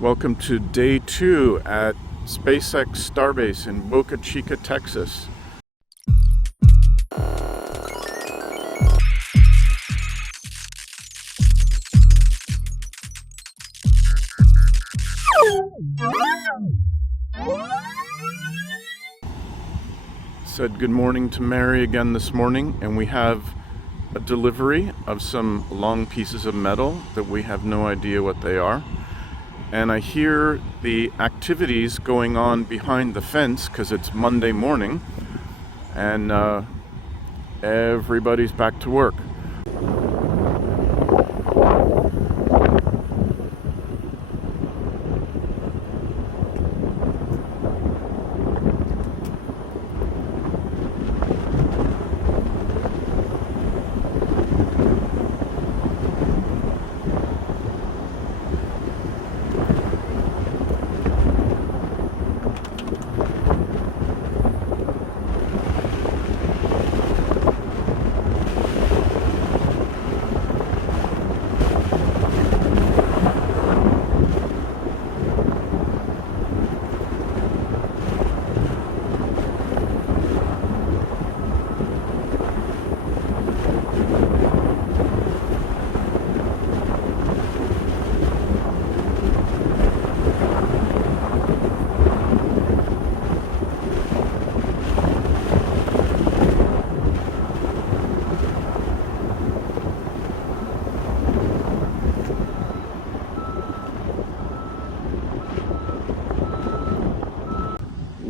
Welcome to day 2 at SpaceX Starbase in Boca Chica, Texas. Said good morning to Mary again this morning, and we have a delivery of some long pieces of metal that we have no idea what they are. And I hear the activities going on behind the fence because it's Monday morning, and everybody's back to work.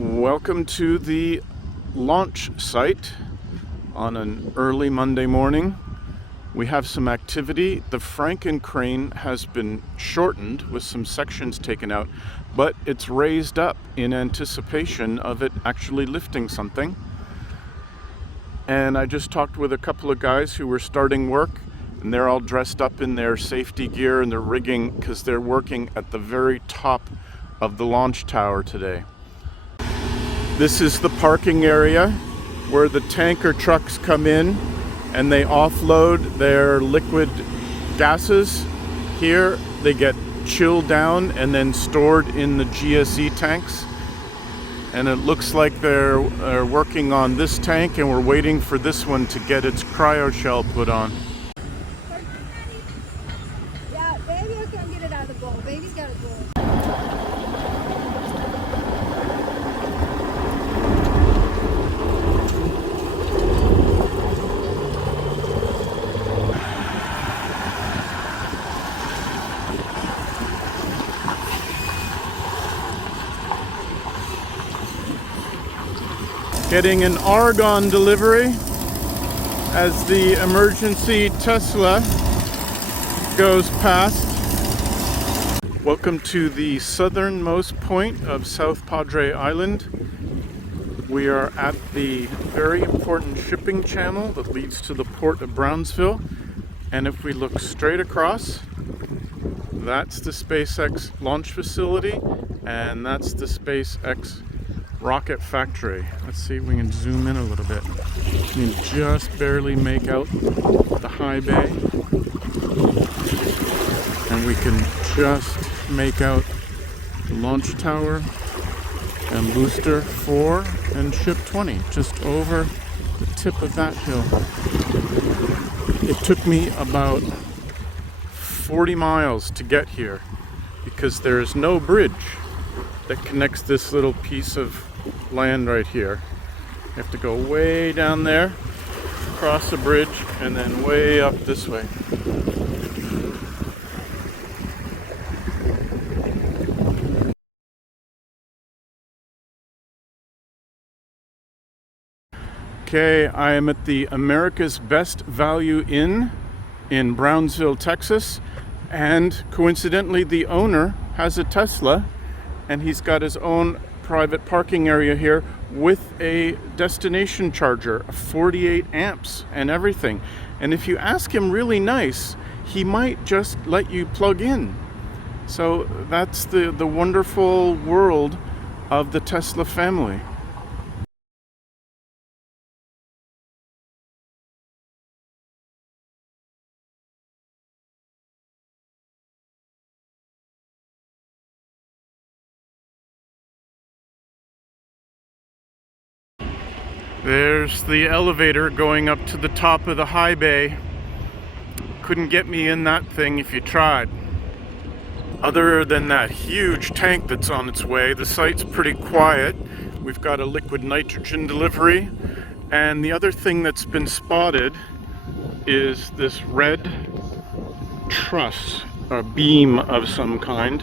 Welcome to the launch site on an early Monday morning. We have some activity. The Franken crane has been shortened with some sections taken out, but it's raised up in anticipation of it actually lifting something. And I just talked with a couple of guys who were starting work, and they're all dressed up in their safety gear and their rigging because they're working at the very top of the launch tower today. This is the parking area where the tanker trucks come in and they offload their liquid gases. Here they get chilled down and then stored in the GSE tanks. And it looks like they're working on this tank, and we're waiting for this one to get its cryo shell put on. Yeah, baby can get it out of the bowl. Baby's got a bowl. Getting an argon delivery as the emergency Tesla goes past. Welcome to the southernmost point of South Padre Island. We are at the very important shipping channel that leads to the port of Brownsville. And if we look straight across, that's the SpaceX launch facility, and that's the SpaceX rocket factory. Let's see if we can zoom in a little bit. You can just barely make out the high bay, and we can just make out the launch tower and booster 4 and ship 20 just over the tip of that hill. It took me about 40 miles to get here because there's no bridge that connects this little piece of land right here. You have to go way down there, cross a bridge, and then way up this way. Okay, I am at the America's Best Value Inn in Brownsville, Texas, and coincidentally the owner has a Tesla, and he's got his own private parking area here with a destination charger, 48 amps and everything. And if you ask him really nice, he might just let you plug in. So that's the wonderful world of the Tesla family. There's the elevator going up to the top of the high bay. Couldn't get me in that thing if you tried. Other than that huge tank that's on its way, the site's pretty quiet. We've got a liquid nitrogen delivery, and the other thing that's been spotted is this red truss, a beam of some kind.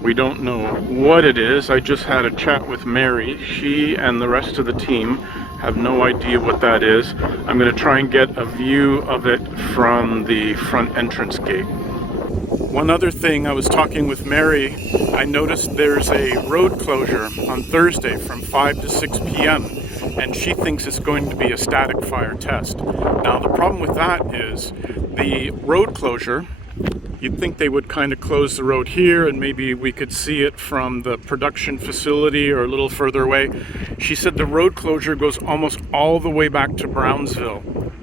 We don't know what it is. I just had a chat with Mary. She and the rest of the team have no idea what that is. I'm going to try and get a view of it from the front entrance gate. One other thing, I was talking with Mary, I noticed there's a road closure on Thursday from 5 to 6 p.m. and she thinks it's going to be a static fire test. Now the problem with that is the road closure, you'd think they would kind of close the road here and maybe we could see it from the production facility or a little further away. She said the road closure goes almost all the way back to Brownsville.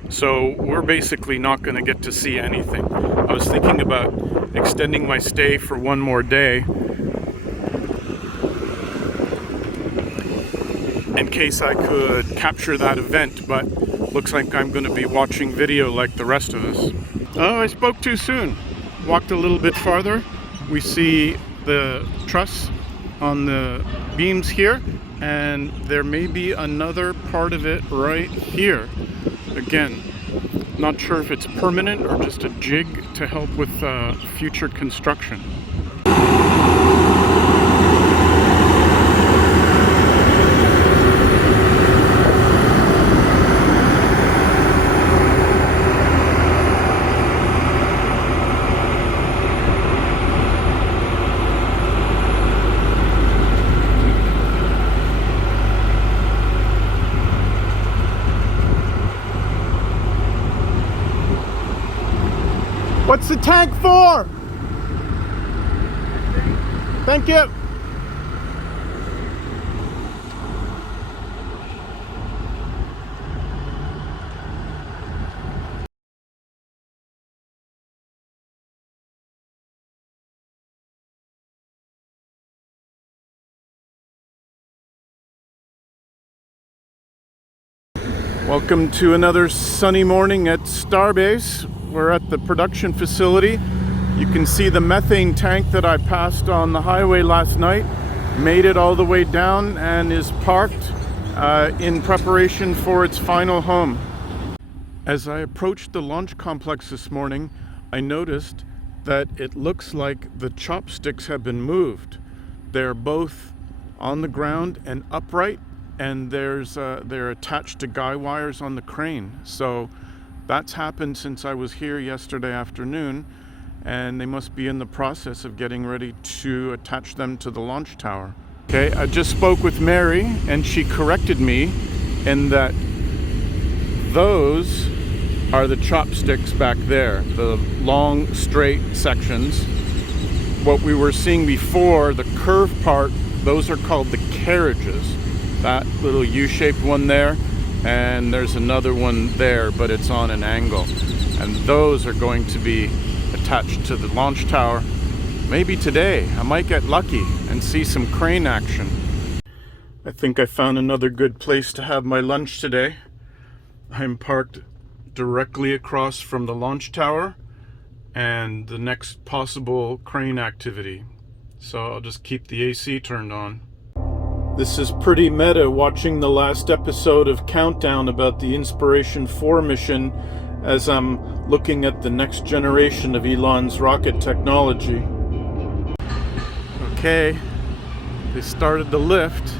So we're basically not going to get to see anything. I was thinking about extending my stay for one more day in case I could capture that event, but looks like I'm going to be watching video like the rest of us. Oh, I spoke too soon. Walked a little bit farther. We see the truss on the beams here, and there may be another part of it right here. Again, not sure if it's permanent or just a jig to help with future construction. What's the tank for? Thank you. Welcome to another sunny morning at Starbase. We're at the production facility. You can see the methane tank that I passed on the highway last night made it all the way down and is parked in preparation for its final home. As I approached the launch complex this morning, I noticed that it looks like the chopsticks have been moved. They're both on the ground and upright, and they're attached to guy wires on the crane. So that's happened since I was here yesterday afternoon, and they must be in the process of getting ready to attach them to the launch tower. Okay, I just spoke with Mary, and she corrected me in that those are the chopsticks back there, the long straight sections. What we were seeing before, the curved part, those are called the carriages. That little U-shaped one there, and there's another one there, but it's on an angle. And those are going to be attached to the launch tower. Maybe today, I might get lucky and see some crane action. I think I found another good place to have my lunch today. I'm parked directly across from the launch tower and the next possible crane activity. So I'll just keep the AC turned on. This is pretty meta, watching the last episode of Countdown about the Inspiration 4 mission as I'm looking at the next generation of Elon's rocket technology. Okay, they started the lift.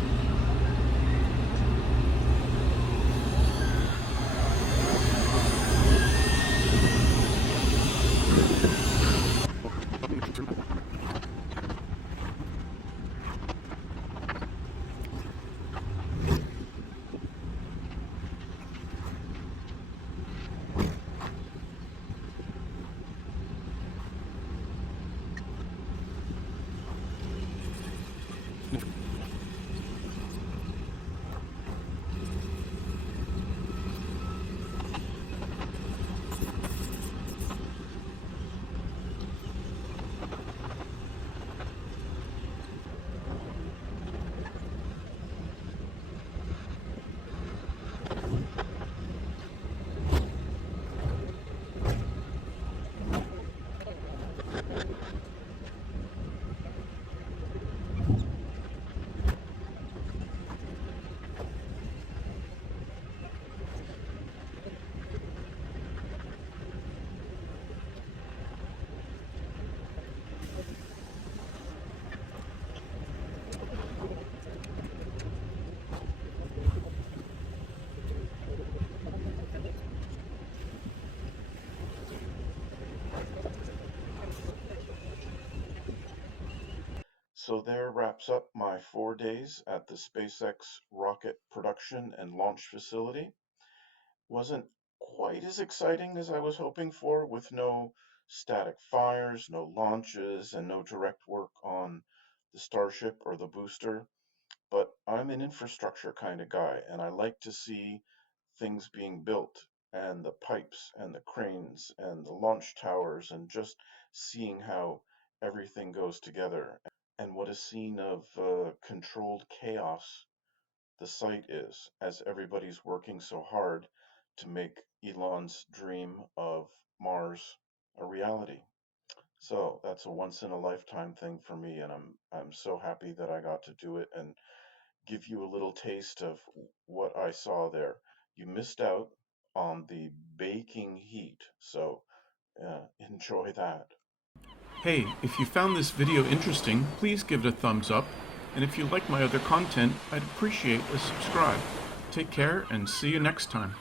So there wraps up my 4 days at the SpaceX rocket production and launch facility. Wasn't quite as exciting as I was hoping for, with no static fires, no launches, and no direct work on the Starship or the booster. But I'm an infrastructure kind of guy, and I like to see things being built, and the pipes and the cranes and the launch towers, and just seeing how everything goes together, and what a scene of controlled chaos the site is, as everybody's working so hard to make Elon's dream of Mars a reality. So that's a once in a lifetime thing for me, and I'm so happy that I got to do it and give you a little taste of what I saw there. You missed out on the baking heat, so enjoy that. Hey, if you found this video interesting, please give it a thumbs up, and if you like my other content, I'd appreciate a subscribe. Take care and see you next time.